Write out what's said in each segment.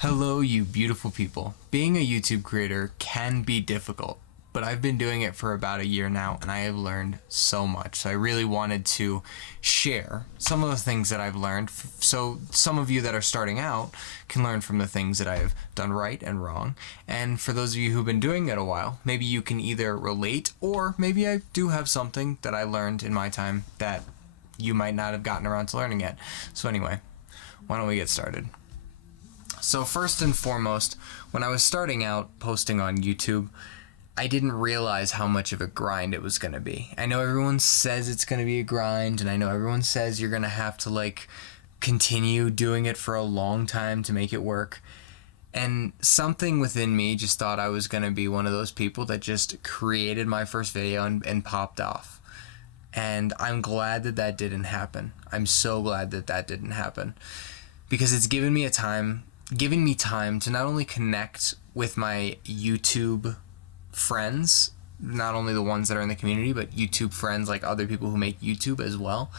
Hello, you beautiful people. Being a YouTube creator can be difficult, but I've been doing it for about a year now and I have learned so much. So I really wanted to share some of the things that I've learned so some of you that are starting out can learn from the things that I have done right and wrong. And for those of you who've been doing it a while, maybe you can either relate or maybe I do have something that I learned in my time that you might not have gotten around to learning yet. So anyway, why don't we get started? So first and foremost, when I was starting out posting on YouTube, I didn't realize how much of a grind it was going to be. I know everyone says it's going to be a grind, and I know everyone says you're going to have to continue doing it for a long time to make it work. And something within me just thought I was going to be one of those people that just created my first video and popped off. And I'm glad that that didn't happen. I'm so glad that that didn't happen, because it's giving me time to not only connect with my YouTube friends, not only the ones that are in the community, but YouTube friends, like other people who make YouTube as well.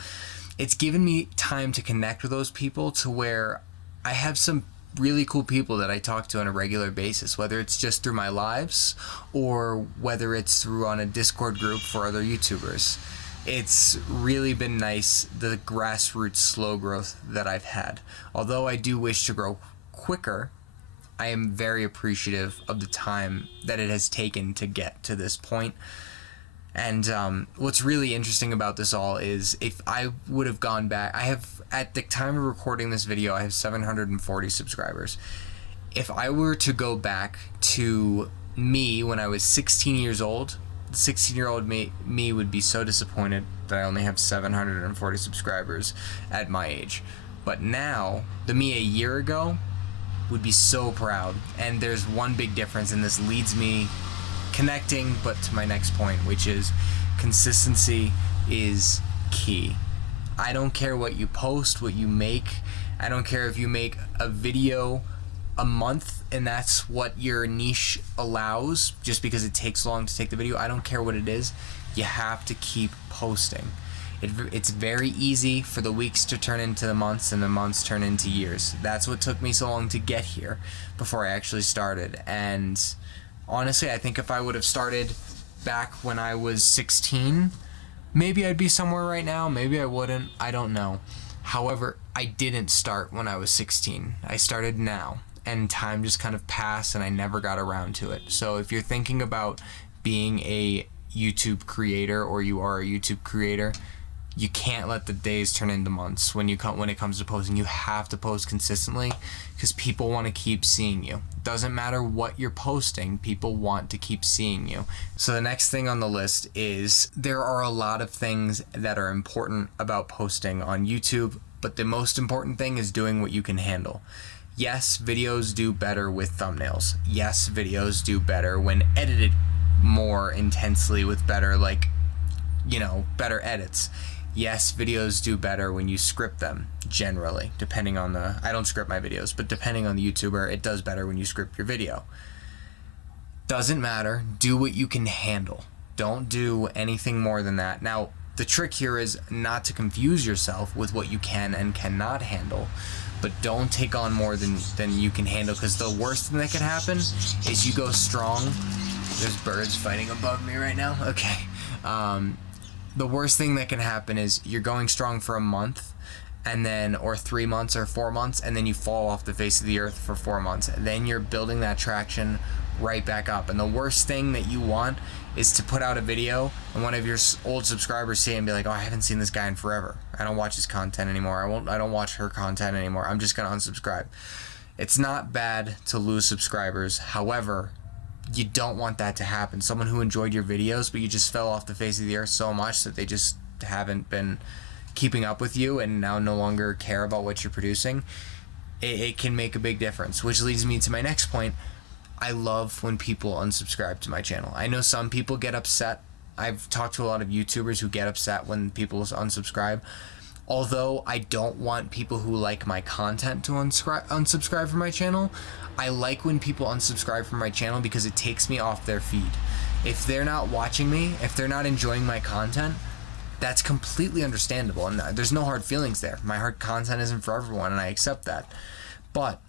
It's given me time to connect with those people to where I have some really cool people that I talk to on a regular basis, whether it's just through my lives or whether it's through on a Discord group for other YouTubers. It's really been nice, the grassroots slow growth that I've had. Although I do wish to grow quicker, I am very appreciative of the time that it has taken to get to this point. And what's really interesting about this all is if I would have gone back, at the time of recording this video, I have 740 subscribers. If I were to go back to me when I was 16 years old, the 16-year-old me would be so disappointed that I only have 740 subscribers at my age. But now, the me a year ago would be so proud. And there's one big difference, and this leads me connecting, but to my next point, which is consistency is key. I don't care what you post, what you make. I don't care if you make a video a month and that's what your niche allows, just because it takes long to take the video. I don't care what it is. You have to keep posting. It's very easy for the weeks to turn into the months and the months turn into years. That's what took me so long to get here before I actually started. And honestly, I think if I would have started back when I was 16, maybe I'd be somewhere right now. Maybe I wouldn't. I don't know. However, I didn't start when I was 16. I started now. And time just kind of passed and I never got around to it. So if you're thinking about being a YouTube creator, or you are a YouTube creator, you can't let the days turn into months when it comes to posting. You have to post consistently because people want to keep seeing you. Doesn't matter what you're posting, people want to keep seeing you. So the next thing on the list is there are a lot of things that are important about posting on YouTube, but the most important thing is doing what you can handle. Yes, videos do better with thumbnails. Yes, videos do better when edited more intensely with better, better edits. Yes, videos do better when you script them, generally, depending on I don't script my videos, but depending on the YouTuber, it does better when you script your video. Doesn't matter, do what you can handle. Don't do anything more than that. Now, the trick here is not to confuse yourself with what you can and cannot handle, but don't take on more than you can handle, because the worst thing that could happen is you go strong. There's birds fighting above me right now. Okay. The worst thing that can happen is you're going strong for a month, and then, or 3 months or 4 months, and then you fall off the face of the earth for 4 months. And then you're building that traction right back up. And the worst thing that you want is to put out a video and one of your old subscribers see it and be like, oh, I haven't seen this guy in forever. I don't watch his content anymore. I don't watch her content anymore. I'm just gonna unsubscribe. It's not bad to lose subscribers. However, you don't want that to happen. Someone who enjoyed your videos, but you just fell off the face of the earth so much that they just haven't been keeping up with you and now no longer care about what you're producing, it can make a big difference. Which leads me to my next point. I love when people unsubscribe to my channel. I know some people get upset. I've talked to a lot of YouTubers who get upset when people unsubscribe. Although I don't want people who like my content to unsubscribe from my channel, I like when people unsubscribe from my channel because it takes me off their feed. If they're not watching me, if they're not enjoying my content, that's completely understandable, and there's no hard feelings there. My hard content isn't for everyone, and I accept that. But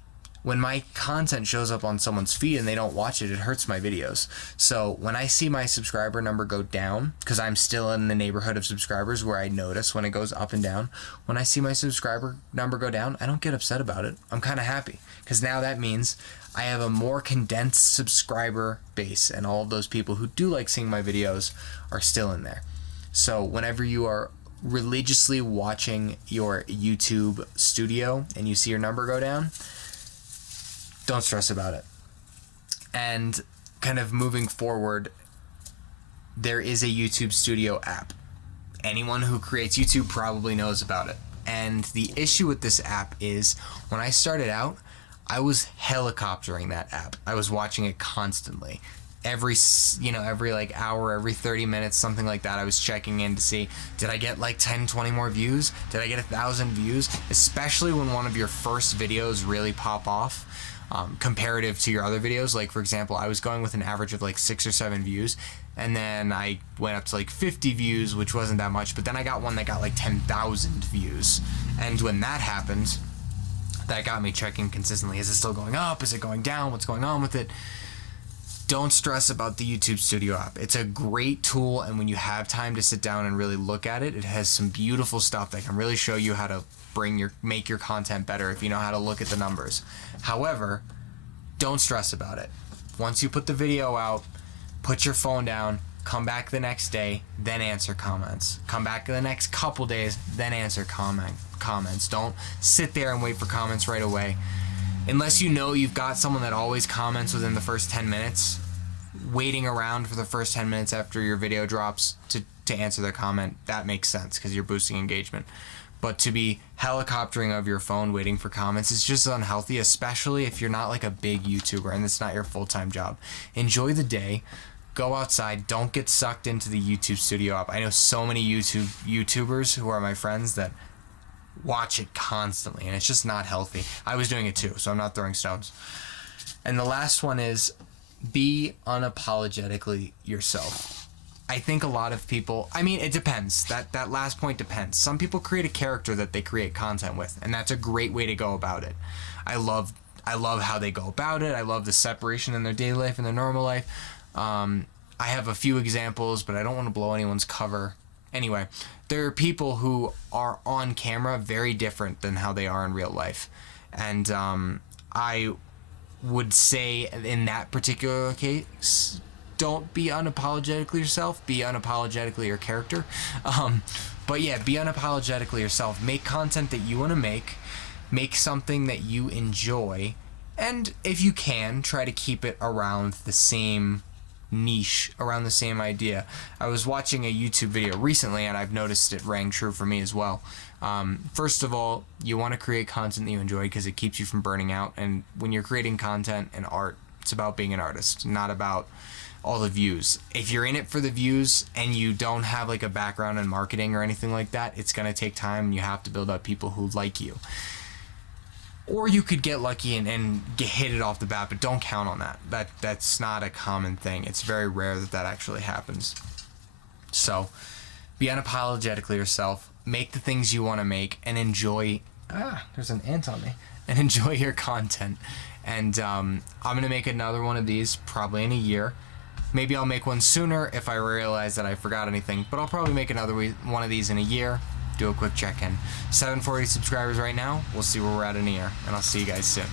when my content shows up on someone's feed and they don't watch it, it hurts my videos. So when I see my subscriber number go down, because I'm still in the neighborhood of subscribers where I notice when it goes up and down, when I see my subscriber number go down, I don't get upset about it. I'm kind of happy, because now that means I have a more condensed subscriber base, and all of those people who do like seeing my videos are still in there. So whenever you are religiously watching your YouTube studio and you see your number go down, don't stress about it. And kind of moving forward, there is a YouTube Studio app. Anyone who creates YouTube probably knows about it. And the issue with this app is, when I started out, I was helicoptering that app. I was watching it constantly. Every like hour, every 30 minutes, something like that, I was checking in to see, did I get like 10, 20 more views? Did I get 1,000 views? Especially when one of your first videos really pop off. Comparative to your other videos. Like, for example, I was going with an average of like 6 or 7 views, and then I went up to like 50 views, which wasn't that much, but then I got one that got like 10,000 views. And when that happened, that got me checking consistently. Is it still going up? Is it going down? What's going on with it? Don't stress about the YouTube Studio app. It's a great tool, and when you have time to sit down and really look at it, it has some beautiful stuff that can really show you how to make your content better if you know how to look at the numbers. However, don't stress about it. Once you put the video out, put your phone down, come back the next day, then answer comments. Come back the next couple days, then answer comments. Don't sit there and wait for comments right away. Unless you know you've got someone that always comments within the first 10 minutes, waiting around for the first 10 minutes after your video drops to answer their comment, that makes sense because you're boosting engagement. But to be helicoptering of your phone waiting for comments is just unhealthy, especially if you're not like a big YouTuber and it's not your full-time job. Enjoy the day. Go outside. Don't get sucked into the YouTube Studio app. I know so many YouTubers who are my friends that watch it constantly, and it's just not healthy. I was doing it too, so I'm not throwing stones. And the last one is, be unapologetically yourself. I think a lot of people, I mean, it depends. That last point depends. Some people create a character that they create content with, and that's a great way to go about it. I love how they go about it. I love the separation in their daily life and their normal life. I have a few examples, but I don't want to blow anyone's cover. Anyway, there are people who are on camera very different than how they are in real life. And I would say in that particular case, don't be unapologetically yourself. Be unapologetically your character. But yeah, be unapologetically yourself. Make content that you want to make. Make something that you enjoy. And if you can, try to keep it around the same niche, around the same idea. I was watching a YouTube video recently, and I've noticed it rang true for me as well. First of all, you want to create content that you enjoy because it keeps you from burning out. And when you're creating content and art, it's about being an artist, not about all the views. If you're in it for the views and you don't have like a background in marketing or anything like that, it's going to take time, and you have to build up people who like you. Or you could get lucky and hit it off the bat, but don't count on that. That's not a common thing. It's very rare that actually happens. So, be unapologetically yourself. Make the things you want to make and enjoy. There's an ant on me. And enjoy your content. And I'm going to make another one of these probably in a year. Maybe I'll make one sooner if I realize that I forgot anything, but I'll probably make another one of these in a year. Do a quick check-in. 740 subscribers right now. We'll see where we're at in a year, and I'll see you guys soon.